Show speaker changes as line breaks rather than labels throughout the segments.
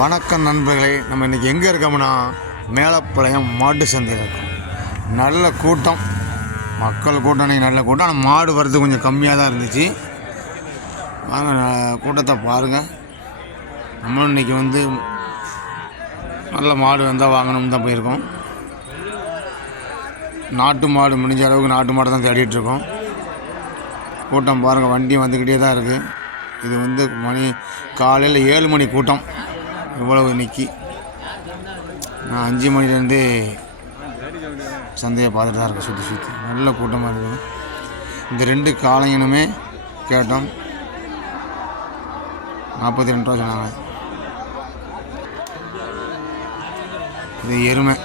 வணக்கம் நண்பர்களே நம்ம இன்றைக்கி எங்கே இருக்கோம்னா மேலப்பாளையம் மாட்டு சந்தையில் இருக்கோம். நல்ல கூட்டம். மக்கள் கூட்டம் இன்றைக்கி நல்ல கூட்டம். ஆனால் மாடு வரது கொஞ்சம் கம்மியாக தான் இருந்துச்சு. வாங்க கூட்டத்தை பாருங்கள் நம்மளும் இன்றைக்கி வந்து நல்ல மாடு வந்தால் வாங்கணும்னு தான் போயிருக்கோம். நாட்டு மாடு முடிஞ்ச அளவுக்கு நாட்டு மாடு தான் தேடிட்டுருக்கோம் கூட்டம் பாருங்கள் வண்டி வந்துக்கிட்டே தான் இருக்குது இது வந்து மணி காலையில் ஏழு மணி கூட்டம். இவ்வளவு நிற்கி நான் அஞ்சு மணிலேருந்து சந்தையை பார்த்துட்டு தான் இருக்கேன் சுற்றி சுற்றி நல்ல கூட்டமாக இருக்குது. இந்த ரெண்டு காளைங்கனுமே கேட்டோம். நாற்பத்தி ரெண்டு ரூபா சொன்னாங்க. இது எருமை.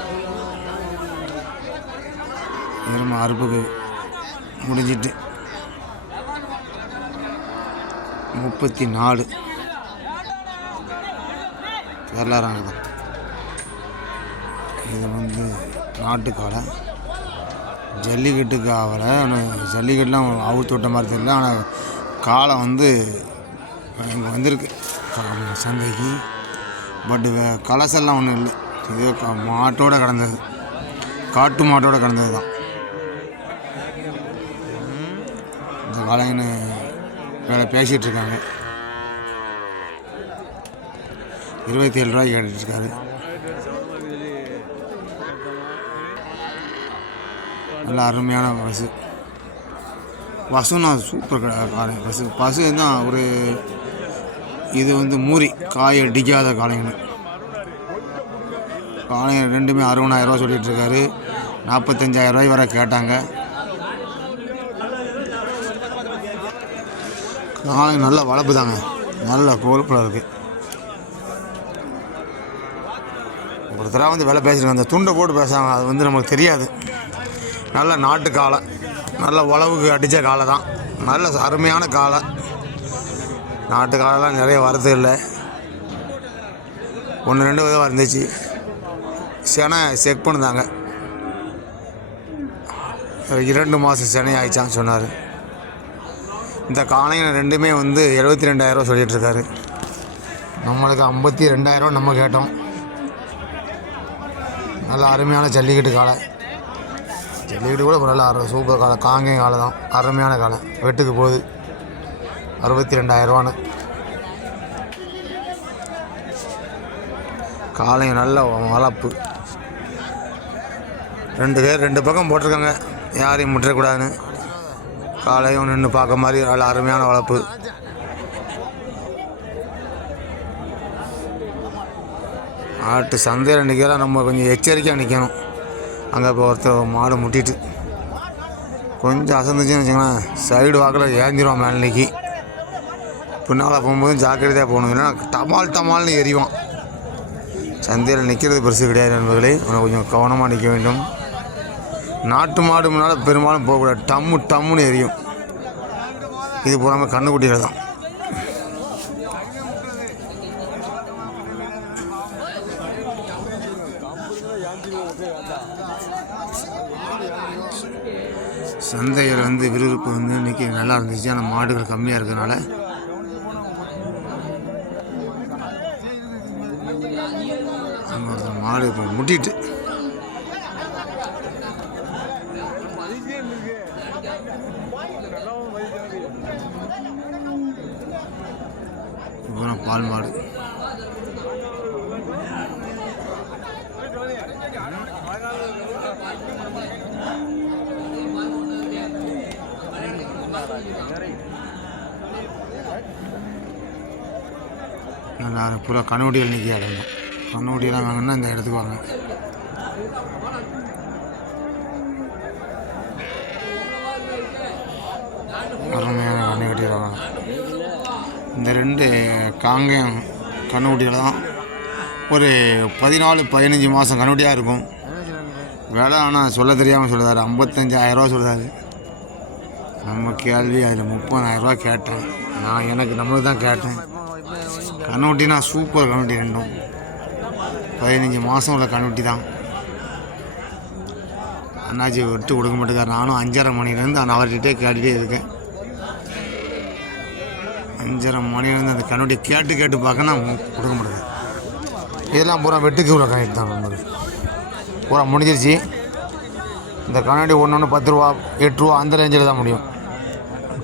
எருமை அறுப்புக்கு முடிஞ்சிட்டு முப்பத்தி நாலு. வரலாறாங்க தான் இது வந்து நாட்டுக்காலை ஜல்லிக்கட்டுக்கு ஆகலை ஆனால் ஜல்லிக்கட்டுலாம் அவுழ்த்து விட்ட மாதிரி தெரியல. ஆனால் காலை வந்து இங்கே வந்திருக்கு. சந்தைக்கு. பட் கலசெல்லாம் ஒன்றும் இல்லை. இதே க- மாட்டோட கடந்தது. காட்டு மாட்டோட கடந்தது தான். இந்த காளைங்கன்னு வேலை பேசிகிட்டு இருக்காங்க இருபத்தி ஏழு ரூபாய்க்கு கேட்டுட்டு நல்ல அருமையான பஸ்ஸு பஸ்ஸுன்னா சூப்பர் காலை பஸ்ஸு பஸ்ஸு தான் ஒரு இது வந்து மூரி காய் அடிக்காத காளைங்கன்னு காளைங்க ரெண்டுமே அறுபதாயிரரூவா சொல்லிகிட்டு இருக்காரு நாற்பத்தஞ்சாயிரம் ரூபாய் வரை கேட்டாங்க. காளைங்க நல்ல வளர்ப்பு தாங்க நல்ல கோல்பில் இருக்குது ஒரு தடவை வந்து வேலை பேசிருக்காங்க அந்த துண்டை போட்டு பேசுகிறாங்க அது வந்து நமக்கு தெரியாது. நல்ல நாட்டு காலை. நல்ல உழவுக்கு அடித்த காலை தான். நல்ல அருமையான காலை. நாட்டு காளைலாம் நிறைய வரது இல்லை. ஒன்று ரெண்டு விதமாக இருந்துச்சு. செனை செக் பண்ணுதாங்க இரண்டு மாதம் செனை ஆயிடுச்சான்னு சொன்னார். இந்த காலையில் ரெண்டுமே வந்து எழுபத்தி ரெண்டாயிரரூவா சொல்லிகிட்ருக்காரு நம்மளுக்கு ஐம்பத்தி ரெண்டாயிரரூவா நம்ம கேட்டோம். நல்ல அருமையான ஜல்லிக்கட்டு காளை. ஜல்லிக்கட்டு கூட நல்ல அரு சூப்பர் காளை. காங்கேய காளை தான். அருமையான காளை. வெட்டுக்கு போகுது. அறுபத்தி ரெண்டாயிரரூவான்னு காலையும் நல்ல வளர்ப்பு ரெண்டு பேர் ரெண்டு பக்கம் போட்டிருக்காங்க. யாரையும் முட்டக்கூடாதுன்னு காலையும் நின்று பார்க்க மாதிரி நல்ல அருமையான வளர்ப்பு ஆட்டு சந்தையில் நிற்கிறா நம்ம கொஞ்சம் எச்சரிக்கையாக நிற்கணும் அங்கே இப்போ ஒருத்தர் மாடு முட்டிட்டு. கொஞ்சம் அசந்துச்சுன்னு வச்சுங்களேன் சைடு வாக்கில் ஏந்திரும் மேலே நிற்கி பின்னால் போகும்போது ஜாக்கிரதையாக போகணும். இல்லைன்னா டமால் டமால்னு எறிவான் சந்தையில் நிற்கிறது பெருசு கிடையாது நண்பர்களே. உனக்கு கொஞ்சம் கவனமாக நிற்க வேண்டும். நாட்டு மாடு முன்னால் பெரும்பாலும் போகக்கூடாது. டம்மு டம்முன்னு எரியும். இது பூராம கண்ணுக்குட்டிகள் தான் சந்தையில் வந்து வந்து இன்றைக்கி நல்லா இருந்துச்சு. ஆனால் மாடுகள் கம்மியாக இருக்கிறதுனால அங்கே ஒருத்தர் மாடு இப்போ முட்டிட்டு. இப்போ பால் மாடு. நான் பூரா கண்ணுடிகள் நிற்க இடம் கண்ணுடியெல்லாம் வாங்கினா இந்த இடத்துக்கு வாங்க. அருமையான கண்ணுக்குட்டிகள் வாங்க இந்த ரெண்டு காங்கேயம் கண்ணுக்குட்டிகள் தான் ஒரு பதினாலு பதினஞ்சு மாதம் கண்ணுக்குட்டியாக இருக்கும். விலை ஆனால் சொல்ல தெரியாமல் சொல்லுறாரு ஐம்பத்தஞ்சாயிரரூவா சொல்கிறாரு நம்ம கேள்வி அதில் முப்பதாயிரரூவா கேட்டேன். நான் எனக்கு நம்மளுக்கு தான் கேட்டேன். கண்ணுட்டினா சூப்பர் கண்ணுட்டி ரெண்டும். பதினஞ்சு மாதம் உள்ள கண்ணுட்டி தான். அண்ணாச்சி விட்டு கொடுக்க மாட்டேங்கார் நானும் அஞ்சரை மணிலேருந்து அந்த அவர்கிட்டே கேட்டுகிட்டே இருக்கேன். அஞ்சரை மணிலேருந்து அந்த கண்ணுட்டி கேட்டு கேட்டு பார்க்க நான் கொடுக்க முடியாது இதெல்லாம் பூரா வெட்டுக்கு உள்ள கணக்கு தான் நம்மளுக்கு பூரா முடிஞ்சிருச்சு. இந்த கண்ணாடி ஒன்று ஒன்று பத்து ரூபா எட்டு ரூபா அந்த ரேஞ்சில் தான் முடியும்.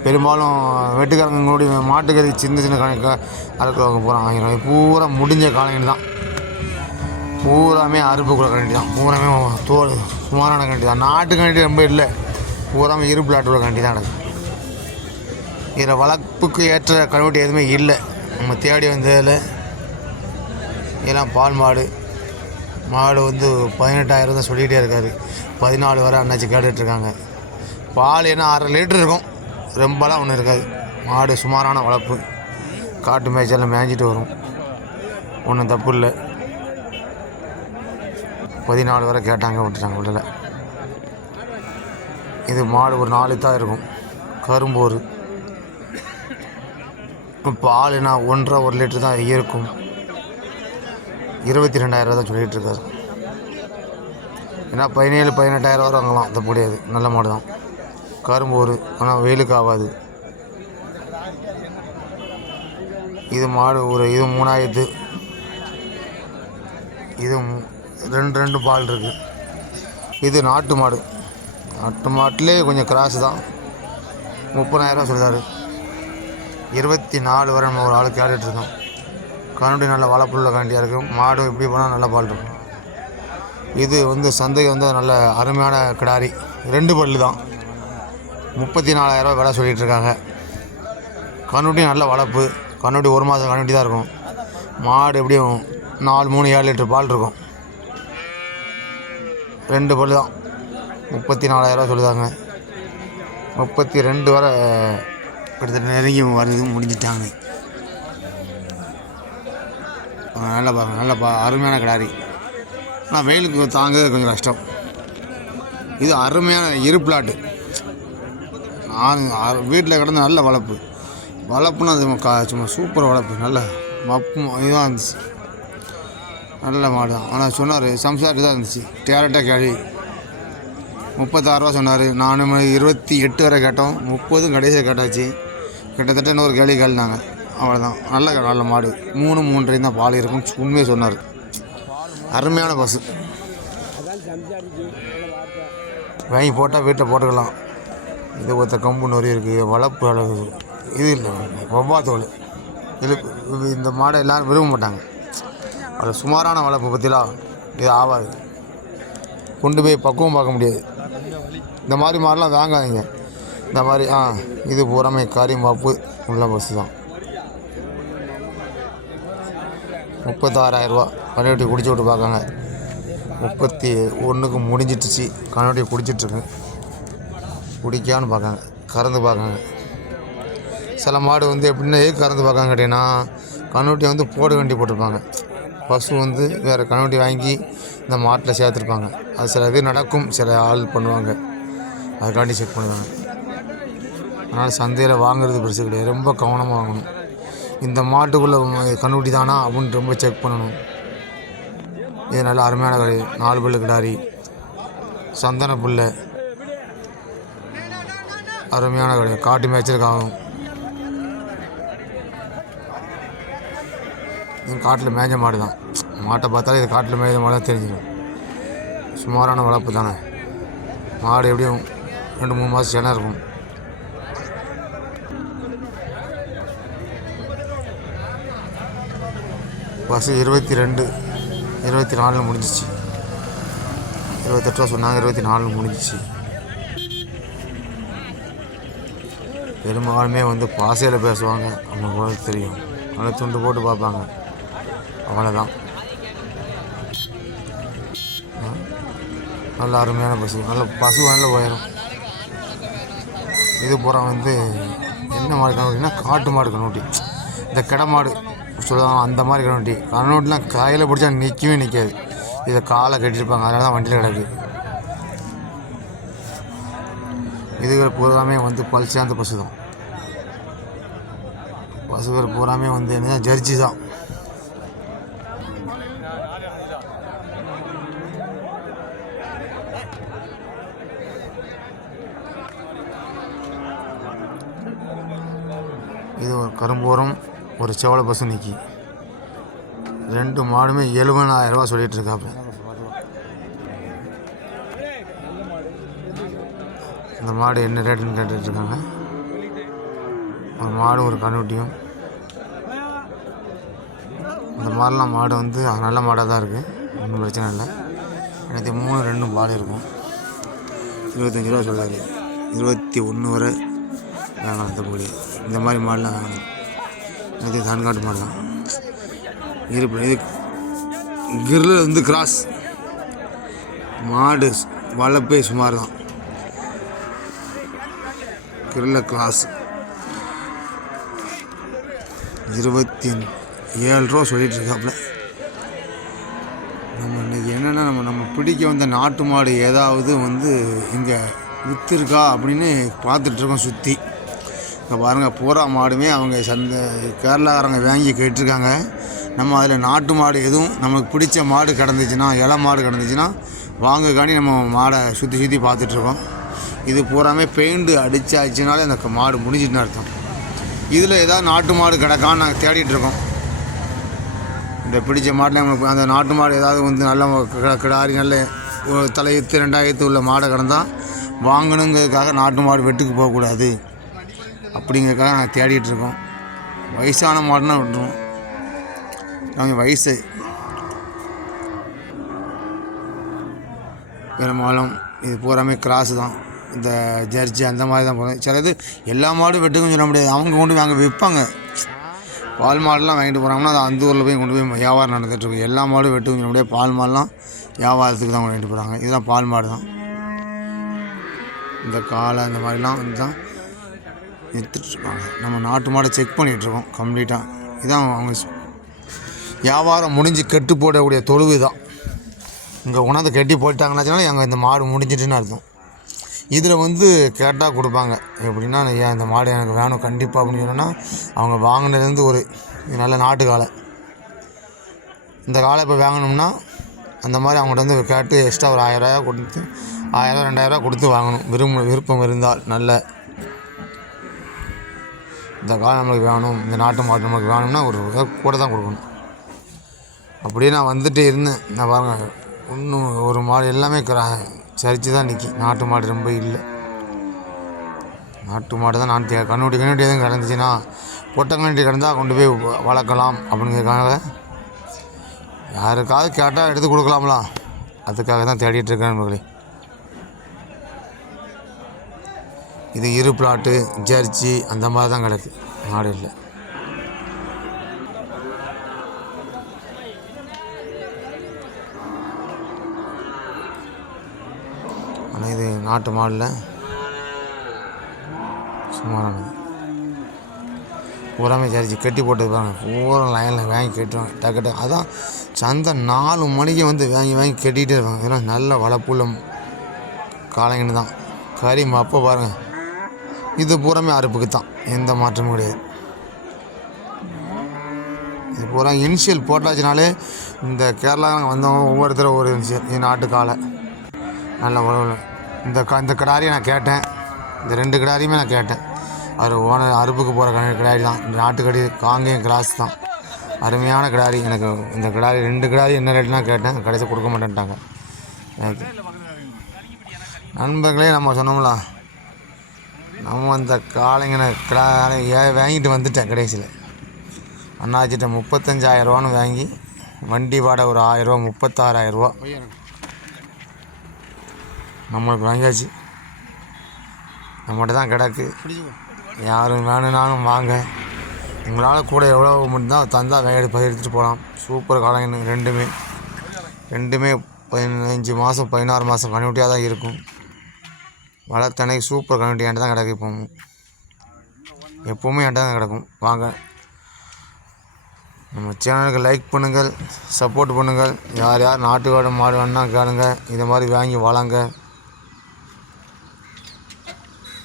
பெரும்பாலும் வெட்டுக்காரங்களுடைய மாட்டுக்கறி சின்ன சின்ன கணக்கு அறுக்கிறவங்க பூரா வாங்கிடுவாங்க பூரா முடிஞ்ச காலங்கி தான். பூராமே அறுப்புக்குள்ள கண்டி தான். பூராமே தோல் சுமாரான கண்டி தான். நாட்டு கண்டி ரொம்ப இல்லை. பூராமே இருப்பு லாட்டுள்ள கண்டி தான் நடக்கும் இதில் வளர்ப்புக்கு ஏற்ற கழுவட்டி எதுவுமே இல்லை. நம்ம தேடி வந்ததில் இதெல்லாம் பால் மாடு. மாடு வந்து பதினெட்டாயிரம் தான் சொல்லிகிட்டே இருக்காரு. பதினாலு வரை அண்ணாச்சி கேட்டுட்ருக்காங்க பால் ஏன்னா அரை லிட்டர் இருக்கும். ரொம்பலாம் ஒன்றும் இருக்காது. மாடு சுமாரான வளர்ப்பு. காட்டு மேய்ச்சலில் மேய்ஞ்சிட்டு வரும். ஒன்றும் தப்பு இல்லை. பதினாலு வரை கேட்டாங்க விட்டுட்டாங்க உள்ளல இது மாடு ஒரு நாலு தான் இருக்கும். கரும்போர் பால் நான் ஒன்றரை ஒரு லிட்டர் தான் இருக்கும். இருபத்தி ரெண்டாயிரம் தான் சொல்லிகிட்டு இருக்காரு. ஏன்னா பதினேழு பதினெட்டாயிரம் வரை வாங்கலாம் தப்பு முடியாது. நல்ல மாடு தான். கரும்போர் ஆனால் வெயிலுக்கு ஆகாது. இது மாடு ஒரு இது மூணாயிரத்து இது ரெண்டு ரெண்டு பால் இருக்குது இது நாட்டு மாடு. நாட்டு மாட்டிலே கொஞ்சம் கிராஸ் தான். முப்பதாயிரரூவா சொல்கிறாரு இருபத்தி நாலு வரை நம்ம ஒரு ஆள் கேட்டுட்ருக்கோம் கண்ணுடி நல்ல வளப்புள்ள கண்டியாக இருக்கும் மாடு இப்படி போனால் நல்ல பால் இருக்கும். இது வந்து சந்தைக்கு வந்து நல்ல அருமையான கிடாரி. ரெண்டு பல்லு தான். முப்பத்தி நாலாயிரரூவா விலை சொல்லிகிட்டு இருக்காங்க கண்ணுட்டி நல்ல வளர்ப்பு கண்ணுட்டி ஒரு மாதம் கண்ணுட்டி தான் இருக்கும். மாடு எப்படியும் நாலு மூணு ஏழு லிட்டர் பால் இருக்கும். ரெண்டு பல் தான். முப்பத்தி நாலாயிரரூவா சொல்லுதாங்க. முப்பத்தி ரெண்டு வரை கிட்டத்தட்ட நெருங்கி வருது முடிஞ்சிட்டாங்க. ஆ, நல்லா பாருங்க நல்லா பா அருமையான கிடாரி. ஆனால் வெயிலுக்கு தாங்க கொஞ்சம் கஷ்டம். இது அருமையான இரு பிளாட்டு ஆண் வீட்டில் கிடந்த நல்ல வளர்ப்பு வளர்ப்புனா அது கா சும்மா சூப்பர் வளர்ப்பு நல்ல மப்பு இதுவாக இருந்துச்சு. நல்ல மாடு. தான் ஆனால் சொன்னார் சம்சாரிட்டு தான் இருந்துச்சு. டேரக்டாக கேள்வி முப்பத்தாறுரூவா சொன்னார். நானும் இருபத்தி எட்டு வரை கேட்டோம். முப்பதும் கடைசியாக கேட்டாச்சு. கிட்டத்தட்ட இன்னொரு கேள்வி கேள்னாங்க அவ்வளோதான் நல்ல நல்ல மாடு. மூணு மூன்றையும் தான் பால் இருக்கும். உண்மையை சொன்னார். அருமையான பஸ்ஸு வாங்கி போட்டால் வீட்டில் போட்டுக்கலாம். இது ஒருத்த கம்பு நொறி இருக்குது வளர்ப்பு அளவு இது இல்லை வவ்வா இது இழுப்பு இந்த மாடை எல்லோரும் விரும்ப மாட்டாங்க. அது சுமாரான வளர்ப்பு பற்றிலாம் இது ஆகாது கொண்டு போய் பக்குவம் பார்க்க முடியாது. இந்த மாதிரி மாடெலாம் வாங்காதீங்க. இந்த மாதிரி ஆ இது பூராமே காரியம் மாப்பு உள்ள பஸ்ஸு தான். முப்பத்தாறாயிரரூவா. கண்ணுட்டி குடிச்சு விட்டு பார்க்காங்க முப்பத்தி ஒன்றுக்கு முடிஞ்சிட்டுச்சு கண்ணுட்டி குடிச்சிட்ருக்கு குடிக்கான்னு பார்க்காங்க. கறந்து பார்க்காங்க. சில மாடு வந்து எப்படின்னா ஏன் கறந்து பார்க்காங்க கேட்டிங்கன்னா கண்ணுட்டியை வந்து போடு வண்டி போட்டிருப்பாங்க. பசு வந்து வேறு கண்ணுட்டி வாங்கி இந்த மாட்டில் சேர்த்துருப்பாங்க. அது சில இது நடக்கும். சில ஆள் பண்ணுவாங்க. அதுக்காண்டி செக் பண்ணுவாங்க. அதனால் சந்தையில் வாங்குறது பெருசு கிடையாது. ரொம்ப கவனமாக வாங்கணும். இந்த மாட்டுக்குள்ளே கண்ணுட்டி தானா அப்படின்னு ரொம்ப செக் பண்ணணும். இது நல்ல அருமையான கடை நாலு பல்லு கிடாரி. சந்தன புல்லை. அருமையான கடை காட்டு மேய்ச்சலுக்காகும் இது காட்டில் மேய்ஞ்ச மாடு தான் மாட்டை பார்த்தாலே இது காட்டில் மேய்ஞ்ச மாடு தான் தெரிஞ்சிடும் சுமாரான வளர்ப்பு தானே. மாடு எப்படியும் ரெண்டு மூணு மாதம் சென்னை இருக்கும். பஸ்ஸு இருபத்தி ரெண்டு இருபத்தி நாலில் முடிஞ்சிச்சு. இருபத்தெட்டு ரூபா சொன்னாங்க இருபத்தி நாலில் முடிஞ்சிச்சு. பெரும்பாலுமே வந்து பாசையில் பேசுவாங்க. அவங்களுக்கு தெரியும். நல்லா துண்டு போட்டு பார்ப்பாங்க. அவ்வளோதான் நல்ல அருமையான பசு. நல்ல பசு நல்ல உயரும். இது பூரா வந்து என்ன மாடு கண்ணுட்டினா காட்டு மாடு கண்ணுட்டி இந்த கிட மாடு சொல்லுவாங்க அந்த மாதிரி கண்ணுட்டி கண்ணுட்டிலாம் காயில் பிடிச்சா நிற்கவே நிற்காது இதை காலை கட்டியிருப்பாங்க. அதனால தான் வண்டியில் கிடக்கு. இதுகள் பூராமே வந்து பல் சேர்ந்த பசு தான் பசுகள் பூராமே வந்து என்ன ஜெர்ஜி தான் இது ஒரு கரும்போரம் ஒரு செவலை பசு நிற்கி ரெண்டு மாடுமே எழுபதாயிரம் ரூபா சொல்லிட்டு இருக்காப்புல இந்த மாடு என்ன ரேட்டுன்னு கேட்டுட்ருக்காங்க. ஒரு மாடு ஒரு கண்ணுட்டியும் இந்த மாதிரிலாம் மாடு வந்து நல்ல மாடாக தான் இருக்குது ஒன்றும் பிரச்சனை இல்லை. எனக்கு மூணு ரெண்டும் பால் இருக்கும். இருபத்தஞ்சி ரூபா சொல்லாது இருபத்தி ஒன்று வரை வாங்கலாம் தப்புடி இந்த மாதிரி மாடுலாம் வாங்கணும் இது தான்காட்டு மாடு தான் இருப்பு இது கிரில் வந்து கிராஸ் மாடு வளர்ப்பே சுமார் தான் கிரில்ல கிளாஸ் இருபத்தி ஏழு ரூபா சொல்லிட்டு இருக்காப்புல நம்ம இன்றைக்கி என்னென்னா நம்ம நம்ம பிடிக்க வந்த நாட்டு மாடு ஏதாவது வந்து இங்கே விற்றுருக்கா அப்படின்னு பார்த்துட்ருக்கோம் சுற்றி இப்போ பாருங்கள் பூரா மாடுமே அவங்க சந்த கேரளாக்காரங்க வாங்கி கேட்டிருக்காங்க. நம்ம அதில் நாட்டு மாடு எதுவும் நமக்கு பிடிச்ச மாடு கிடந்துச்சுன்னா இலை மாடு கிடந்துச்சுன்னா வாங்கக்காண்டி நம்ம மாடை சுற்றி சுற்றி பார்த்துட்ருக்கோம். இது பூராமே பெயிண்ட் அடித்தாச்சுனாலே அந்த மாடு முடிஞ்சிட்டுன்னு அர்த்தம். இதில் ஏதாவது நாட்டு மாடு கிடக்கான்னு நாங்கள் தேடிட்டுருக்கோம் இந்த பிடிச்ச மாட்டில் எங்களுக்கு அந்த நாட்டு மாடு ஏதாவது வந்து நல்ல கி- கிடாரி நல்ல ஒரு தலையத்து ரெண்டாயிரத்து உள்ள மாடை கிடந்தால் வாங்கணுங்கிறதுக்காக நாட்டு மாடு வெட்டுக்கு போகக்கூடாது. அப்படிங்கிறதுக்காக நாங்கள் தேடிட்டுருக்கோம் வயசான மாடுனா விட்டுருவோம். நாங்கள் வயசு. பெரும்பாலும் இது பூராமே கிராஸ் தான். இந்த ஜெர்சி அந்த மாதிரி தான் போகும் சில இது எல்லா மாடும் வெட்டுக்கும் சொல்ல முடியாது. அவங்க கொண்டு போய் அங்கே விற்பாங்க பால் மாடுலாம் வாங்கிட்டு போகிறாங்கன்னா அது அந்த ஊரில் போய் கொண்டு போய் வியாபாரம் நடந்துகிட்ருக்கு எல்லா மாடும் வெட்டுக்கும் சொல்ல முடியாது. பால் மாடுலாம் வியாபாரத்துக்கு தான் வாங்கிட்டு போகிறாங்க இதெல்லாம் பால் மாடு தான் இந்த காளை இந்த மாதிரிலாம் வந்து தான் விற்றுட்ருக்காங்க நம்ம நாட்டு மாடை செக் பண்ணிகிட்ருக்கோம் கம்ப்ளீட்டாக இதான் அவங்க வியாபாரம் முடிஞ்சு கெட்டு போடக்கூடிய தொழுவு தான் இங்கே உணர்ந்து கட்டி போயிட்டாங்கன்னாச்சுனாலும் அங்கே இந்த மாடு முடிஞ்சிட்டுன்னு அர்த்தம். இதில் வந்து கேட்டால் கொடுப்பாங்க. எப்படின்னா ஏன் இந்த மாடு எனக்கு வேணும். கண்டிப்பாக அப்படின்னு சொன்னால் அவங்க வாங்கினதுலேருந்து ஒரு இது நல்ல நாட்டு காலை இந்த காலை இப்போ வாங்கணும்னா அந்த மாதிரி அவங்கள்ட்ட வந்து கேட்டு எக்ஸ்ட்ரா ஒரு ஆயிரரூவா கொடுத்து ஆயிரம் ரெண்டாயிரரூவா கொடுத்து வாங்கணும். விரும்ப விருப்பம் இருந்தால் நல்ல. இந்த காலம் நம்மளுக்கு வேணும். இந்த நாட்டு மாடு நம்மளுக்கு வேணும்னா ஒரு கூட தான் கொடுக்கணும். அப்படியே நான் வந்துட்டு இருந்தேன். நான் பாருங்கள் இன்னும் ஒரு மாடு எல்லாமே கிரா சரிச்சு தான் நிற்கி நாட்டு மாடு ரொம்ப இல்லை. நாட்டு மாடு தான் நான் கண்ணுடி கண்ணுடி எதுவும் கிடந்துச்சுன்னா பொட்டை கண்ணுடி கிடந்தால் கொண்டு போய் வளர்க்கலாம் அப்படிங்கிறதுக்காக யாருக்காவது கேட்டால் எடுத்து கொடுக்கலாம்லாம். அதுக்காக தான் தேடிட்டுருக்கேன் மகளே இது இரு பிளாட்டு ஜெர்சி அந்த மாதிரி தான் கிடக்கு. மாடு இல்லை. இது நாட்டு மாடில். சும்மா பூராமே சரிச்சு கட்டி போட்டுருப்பாங்க பூரா லைனில் வாங்கி கட்டுவாங்க. டக்கு டக்கு. அதான் சந்தை நாலு மணிக்கு வந்து வாங்கி வாங்கி கட்டிகிட்டே இருப்பாங்க. ஏன்னா நல்ல வளப்புள்ள காளைங்கன்னு தான். கறி அப்போ பாருங்கள் இது பூராமே அறுப்புக்கு தான். எந்த மாற்றமும் கிடையாது. இது பூரா இனிஷியல் போட்டாச்சுனாலே இந்த கேரளாவில் வந்தவங்க ஒவ்வொருத்தரும் ஒரு இனிஷியல் இது நாட்டு காலை நல்ல உழவு இந்த க இந்த கிடாரியை நான் கேட்டேன். இந்த ரெண்டு கிடாரியுமே நான் கேட்டேன். அவர் ஓனர் அறுப்புக்கு போகிற கட கிடாரி தான். இந்த நாட்டுக்கடி காங்கேயம் கிராஸ் தான். அருமையான கிடாரி. எனக்கு இந்த கிடாரி ரெண்டு கிடாரி என்ன ரேட்னா கேட்டேன். கடைசி கொடுக்க மாட்டேன்ட்டாங்க. எனக்கு நண்பர்களே நம்ம சொன்னோம்ல. நம்ம அந்த காளைங்கனை கிடாரி ஏ- வாங்கிட்டு வந்துட்டேன் கடைசியில் அண்ணாச்சிட்ட முப்பத்தஞ்சாயிரரூவான்னு வாங்கி வண்டி வாடகை ஒரு ஆயிரரூவா முப்பத்தாறாயிரரூவா நம்மளுக்கு வாங்கியாச்சு. நம்மகிட்ட தான் கிடக்கு. யாரும் வேணும்னாலும் வாங்க. உங்களால் கூட எவ்வளோ மட்டும்தான் தந்தால் வேக எடுத்துகிட்டு போகலாம். சூப்பர் காலங்க ரெண்டுமே. ரெண்டுமே பதினஞ்சு மாதம் பதினாறு மாதம் கண்ணுட்டியாக தான் இருக்கும். வளர்த்தனைக்கு சூப்பர் கண்ணுட்டி என்கிட்ட தான் கிடக்கு இப்போ எப்போவுமே என்கிட்ட தான் கிடக்கும். வாங்க. நம்ம சேனலுக்கு லைக் பண்ணுங்கள் சப்போர்ட் பண்ணுங்கள். யார் யார் நாட்டு மாடு வேணுன்னா கேளுங்க. இதை மாதிரி வாங்கி வளங்க